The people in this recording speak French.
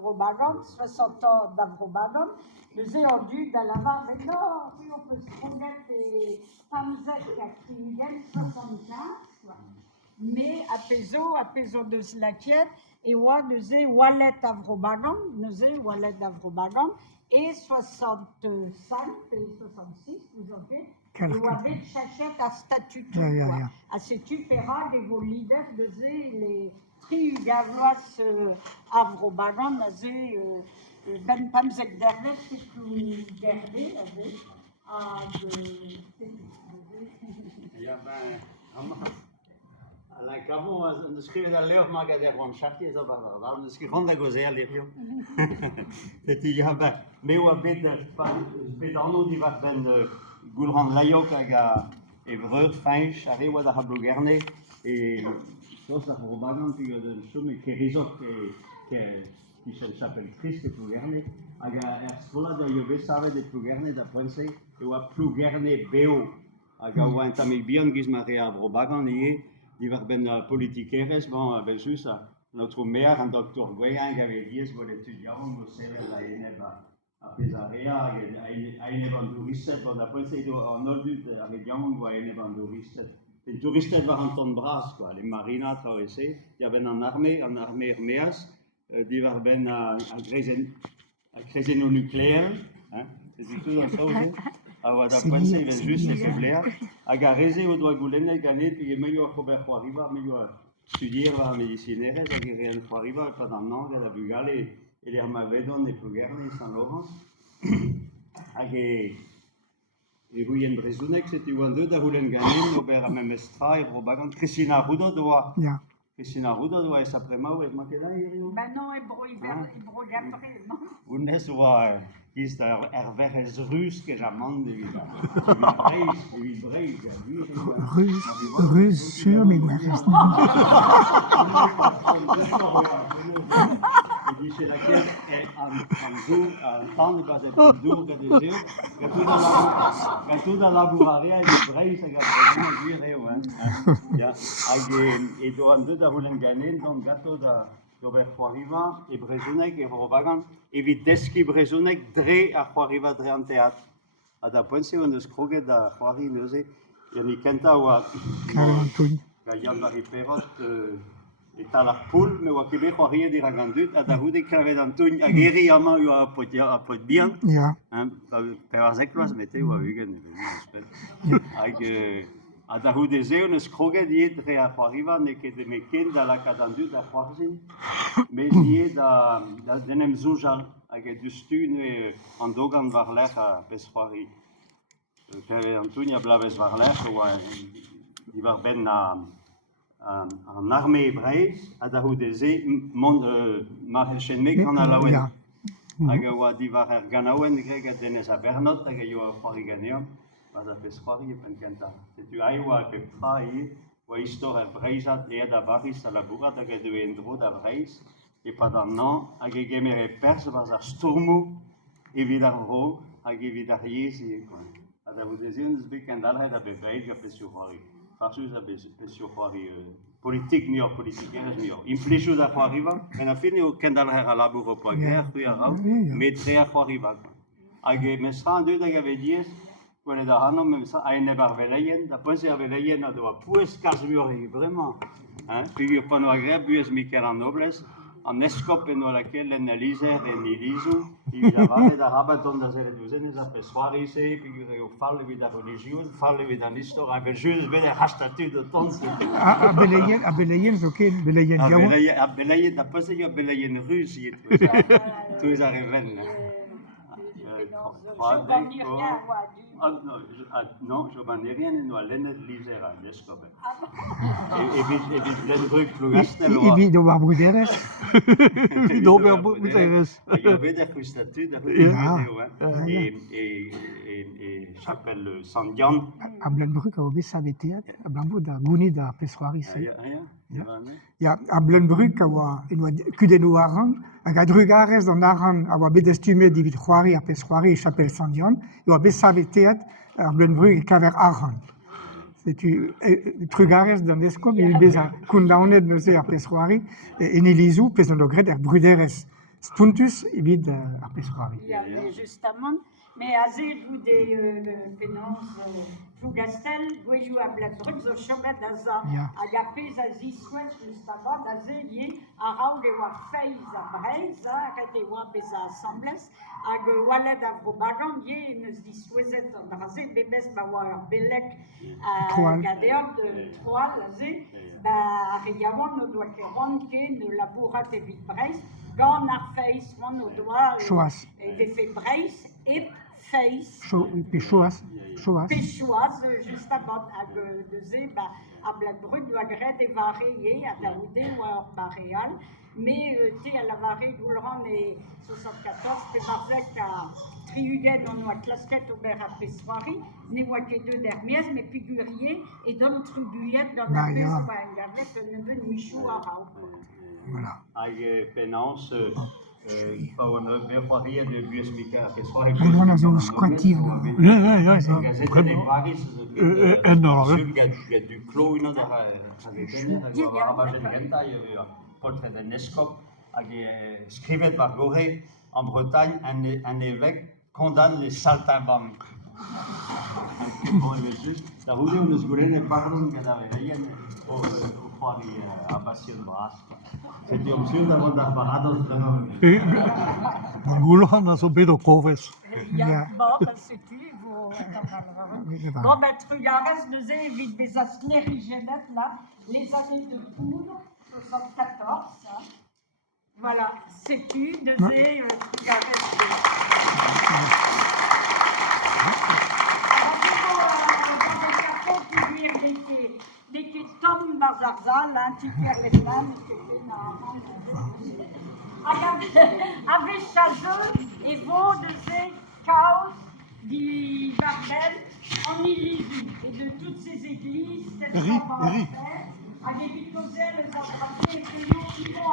d'Avrobagan, 60 ans d'Avrobagan, nous avons dû dans la barre, mais non, puis on peut se promettre des Pamzek à Kriegen, 75, mais à Pézo de Slakiet, et moi, nous avons Wallet d'Avrobagan, et 65 et 66, vous avez, et vous avez cherché à statut, à statut péral et vos leaders de les triugavlois Avrobagan, ben Pamzek dernet, c'est plus gardé, Ja, la cavo de scrivere da Leo maga der van Shaki is over daar dus gewoon da gozer lerio. Dat ja ba meu abed bedano die wat ben Gulran Layok aga Evreux Feinch arriva da Hablugerne et so sa robagan qui de chome qui risot qui se s'appelle Christ Plugerne aga scola da Jove save de Plugerne da Prince e wa Plugerne Beo aga wa intami bien gis Maria robagan die ben politikeres, bon, ben juste notre maire, un docteur Goyen, qui avait dit que les étudiants vont se faire à Pesarea, à une évandouriste, bon, après c'est en ordre à région où à une évandouriste. Les touristes vont entendre bras, quoi, les marines à traverser, il y avait en armée Herméas, die ben à créer nucléaire, hein, c'est tout dans ça aussi. Alors, d'après ça, il est juste nucléaire. Agarré au doigt goulene gagné, puis il meilleur Robert Juariva, meilleur étudier la médecine, il y a rien Juariva, pas dans le nord, il y a la Bugale, et les Armavedon, les Plugerne, Saint-Laurent. Et vous, il y a une Brezunek, c'était un deux d'Aroulen gagné, Robert Memestra, et Robagan, Christina Rudo doit. Christina Rudo doit, et sa préma, où est-ce que là, il y a? Ben non, il brouille après, non? Vous n'êtes pas. Ist Hervé Russe que j'amende de Russe sur mes voix. Il dit c'est laquelle un temps de base plus dur que des yeux. Quand tout dans la bourraria, il braille, ça garde bien, et dans deux d'Avolen gagné, donc gâteau de Robert Juariva et Brezunek et Robagan, et Viteski Brezunek, dre à Juariva, dre en théâtre. À la point, c'est on se croque da Juari, nous y a ni kenta ou à Yambari Perot, et à la poule, mais ou à Québec, Juari et Diragandut, à Dahoud et Clavé d'Antoun, à Guéri, à Main, ou à Pot bien. Per Zekloas, mettez ou à Hugen, a Dahoud et Zéon, se croque d'y dre à Juariva, n'est que de Mekin, dans la Cadandut, à Juarzin, mais d'y est dans Denem Zoujal. Avec du stun et en dogan varler à Pessoari. Antonia Blaves varler, il va ben en armée hébraïque, à Dahoudézé, Maréchenmek en Alaouen. Agawa divar Erganaouen, Greg à Denes à Bernot, Agayo Foriganium, à Pessoari et Penkenta. C'est tu aïwa que praï, ou histoire hébraïsat et à Baris à la bourrade, Agayo Endro d'Avraïs. Et pendant non, à Gemere Perse, à Sturmu, et Vidarro, à Gevidarier, c'est quoi. À la Boudésie, on se dit qu'un d'allah est à Bébraïg, à Pessoari. Parce que à Pessoari, politique, ni politique, ni infléchou à Juariva, et a fini au Kendalher à la bourre au poignard, puis à Rau, mais très à Juariva. À Gemesra, deux d'Agavédies, qu'on est dans un même ça, à une barvelayen, d'après c'est Avelayen, à doit pouer Casmiori, vraiment. Figure pas nos agrès, puis Michael en noblesse. En escop en laquelle l'analyse est l'analyse, il y a des arabes dans les douzaines, ça fait soirée ici, puis il y a parlé de la religion, parlé de l'histoire, avec juste des hashtatus de temps. À Belayen, ok, Belayen Gaou. À Belayen, d'après ça, il y a Belayen russe, tous les arrivés. Non, je m'en ai rien, nous allons être lisés à l'escope. Et Blenbrück, plus gastel. Et vite, on va brûler. Non, mais on va brûler. Il y avait des statues, et j'appelle Sandian. À Blenbrück, on va savoir théâtre. À Blenbrück, à Gouni, à Pessoari. À Blenbrück, on va Cudeno Aran. À Drugares, dans Aran, on va Bédestumé, David Juari, à Pessoari, chapelle Sandian. Et on va savoir théâtre. À Blenbrück, et Caver Aran. C'est Trugares dans l'escope, il y a des Kundaonet, nous à Pessoari, et Nilizou, Pesonogret, et Bruderes. Stuntus evit ar pessoari. Ja, justement. Mais azé vous des penances Fougastel, Goyou à Bladruc, zo chomet d'aza, agapé zazi souet justement, d'azé lié à Raoul et wa Feiz à Breiz, arrêté wa beza assemblès, ag Waled à Vrobagan, lié neus di souezet en razé, bébès ba wa Belek à Gadeob de Troal, azé, ba Ariawan no doit que ronke, ne labourat et vite Breiz, gant ar Feiz, mon no doit, et fait Breiz, et Feiz. Péchoas. Péchoas, juste avant de ze, à Bladbrut, doit gret et varié, à Daoudé ou à Baréal, mais t'es à la varée d'Oulran et 74, t'es Barzec à Triugen, on a clasquette au ber à Pessoari, n'est moi que deux d'Hermiès, mais figurier, et donne Trubuyette dans la maison, un gavet, ne veut ni chou à Rao. Voilà. Avec Pénance, on a bien parlé de Buesmica à Pessoari. On a zo squattir. Enorme. Il y a du clos, il y a portrait de Nescop, qui écrivait par Gorée en Bretagne, un évêque condamne les saltimbanques. La route où nous goulons parlons que d'avoir au foire à Bastion Brasse. C'était option d'avoir des parados de nous. Goulon a sobedo coves. Bon, c'est qui vous. Bon, ben, Trugares nous évite des aslérigénettes là, les années de poudre. 74, hein. Voilà, c'est tu, de zé, Trugares. Dès que Tom Bazarzal, hein, tu perds les flammes, et que avec Chazeux et vos de ces chaos du Barbel en Illisie et de toutes ces églises, avec Vicosel, les attrapés et que nous vivons à